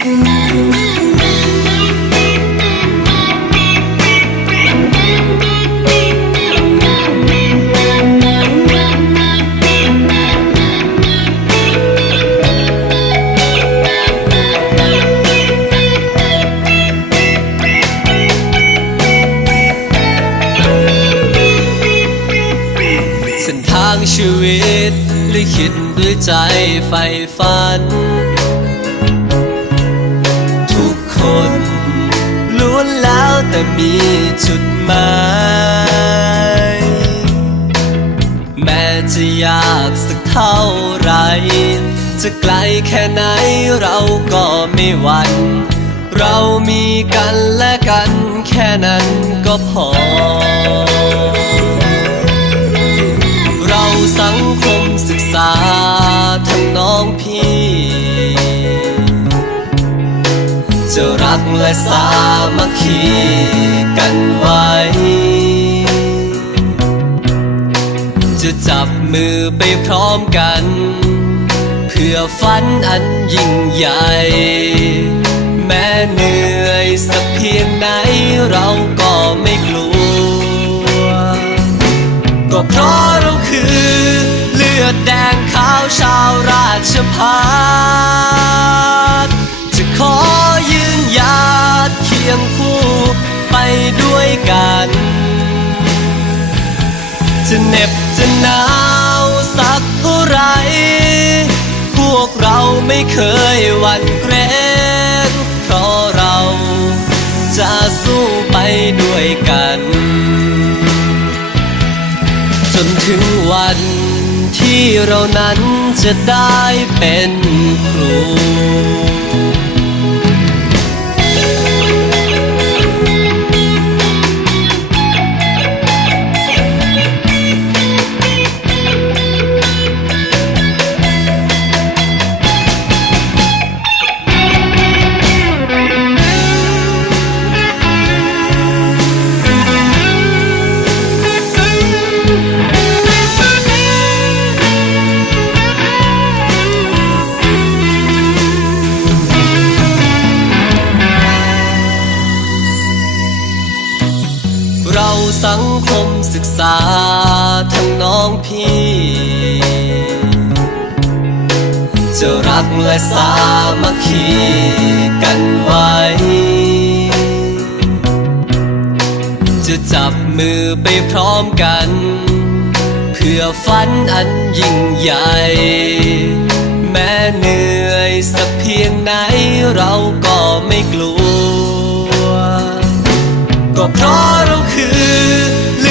เส้นทางชีวิตลิขิตด้วยใจใฝ่ฝัน มีจุดหมายแม้จะยากสักเท่าไร จะไกลแค่ไหนเราก็ไม่หวั่นเรามีกันและกันแค่นั้นก็พอ เราสังคมศึกษาทั้งน้องพี่ จะรักและสามัคคีกันไว้ จะจับมือไปพร้อมกัน เพื่อฝันอันยิ่งใหญ่ แม้เหนื่อยสักเพียงไหนเราก็ไม่กลัว ก็เพราะเราคือ เลือดแดงขาวชาวราชพัฒ ด้วยกันจะเหน็บจะหนาวสักเท่าไร พวกเราไม่เคยหวั่นเกรงเพราะเราจะสู้ไปด้วยกัน จนถึงวันที่เรานั้นจะได้เป็นครู เราสังคมศึกษาทั้งน้องพี่ จะรักและสามัคคีกันไว้ จะจับมือไปพร้อมกัน เพื่อฝันอันยิ่งใหญ่ แม้เหนื่อยสักเพียงไหนเราก็ไม่กลัว ก็เพราะเราคือ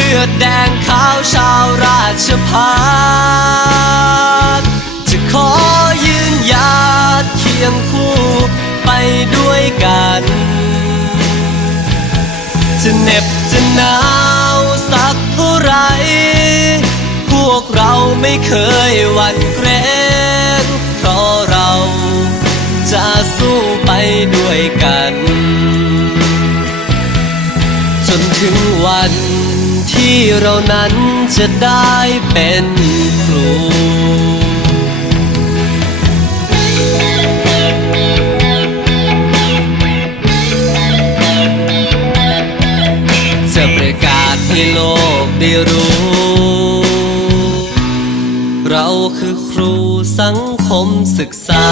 ลือดแดงขาวชาวราชพัฒจะขอยืนหยัดเคียงคู่ไปด้วยกัน จะเหน็บจะหนาวสักเท่าไร พวกเราไม่เคยหวั่นเกรงเพราะเราจะสู้ไปด้วยกัน จนถึงวัน ที่เรานั้นจะได้เป็นครูจะประกาศให้โลกได้รู้ เราคือครูสังคมศึกษา